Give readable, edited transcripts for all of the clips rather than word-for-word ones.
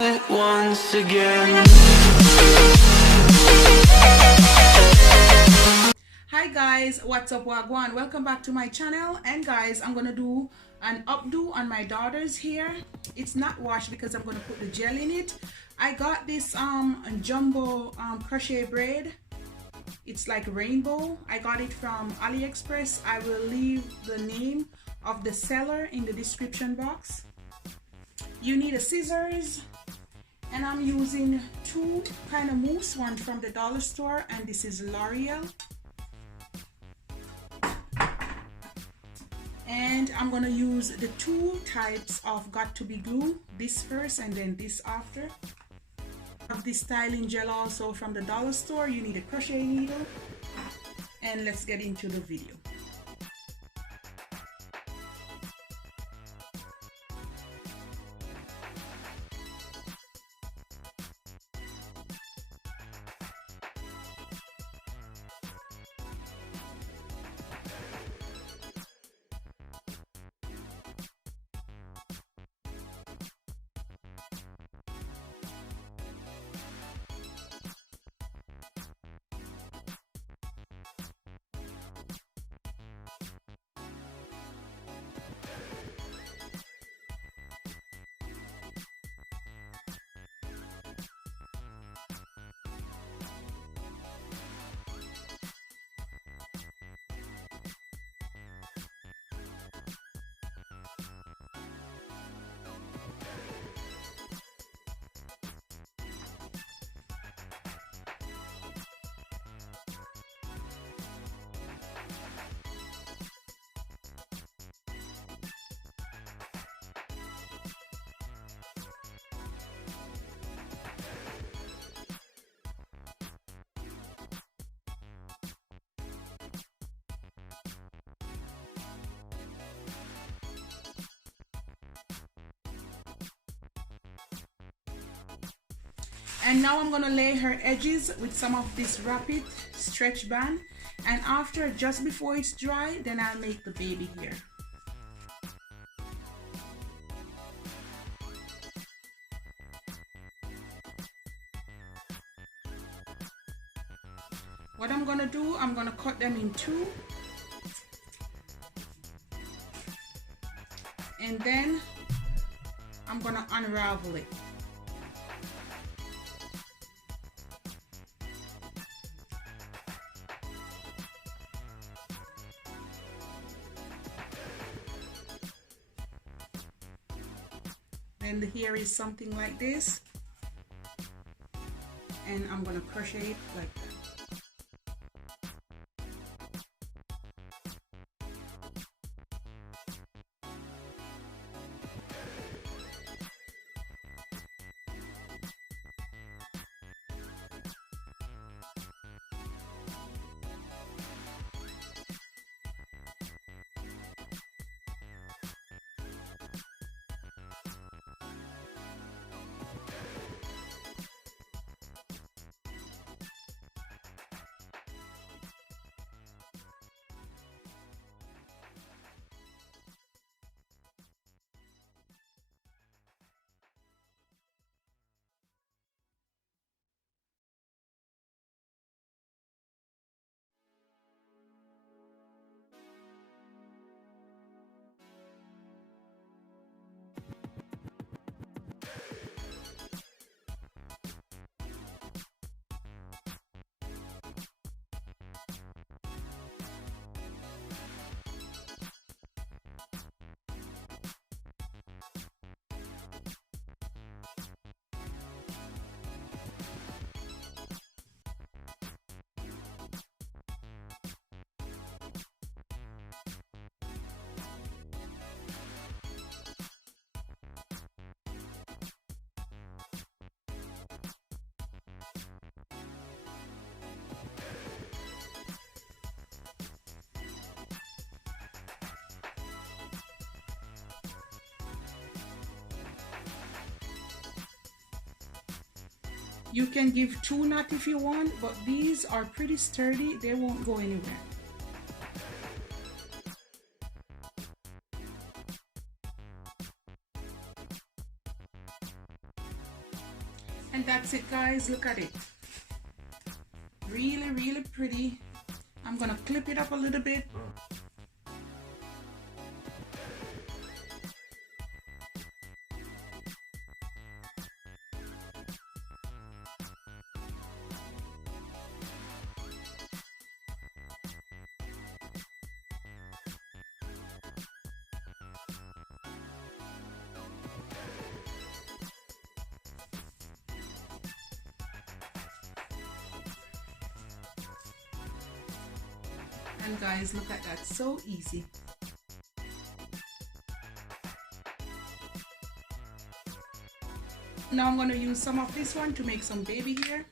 Once again. Hi guys, what's up, wagwan? Welcome back to my channel. And guys, I'm gonna do an updo on my daughter's hair. It's not washed because I'm gonna put the gel in it. I got this jumbo crochet braid. It's like rainbow. I got it from AliExpress. I will leave the name of the seller in the description box. You need a scissors, and I'm using two kind of mousse, one from the dollar store and this is L'Oreal. And I'm gonna use the two types of got to be glue, this first and then this after. Of this styling gel also from the dollar store. You need a crochet needle, and let's get into the video. And now I'm gonna lay her edges with some of this rapid stretch band, and after, just before it's dry, then I'll make the baby hair. What I'm gonna do, I'm gonna cut them in two, and then I'm gonna unravel it. And the hair is something like this, and I'm gonna crochet it like that. You can give two knots if you want, but these are pretty sturdy, they won't go anywhere. And that's it, guys. Look at it. Really, really pretty. I'm gonna clip it up a little bit. And guys, look at that, so easy. Now I'm going to use some of this one to make some baby hair.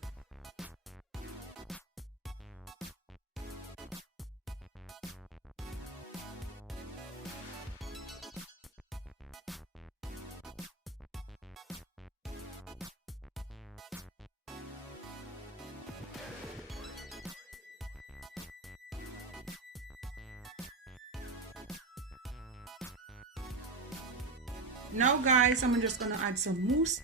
Now guys, I'm just gonna add some mousse.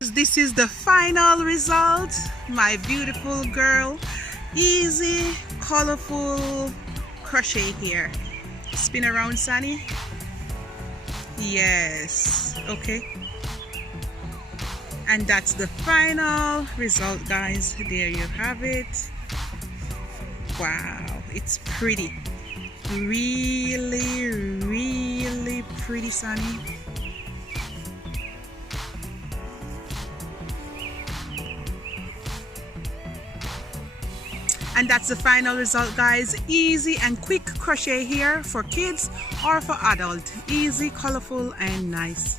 This is the final result, my beautiful girl. Easy, colorful crochet hair. Spin around, Sunny. Yes, okay. And that's the final result, guys. There you have it. Wow, it's pretty. Really, really pretty, Sunny. And that's the final result, guys. Easy and quick crochet hair for kids or for adults. Easy, colorful, and nice.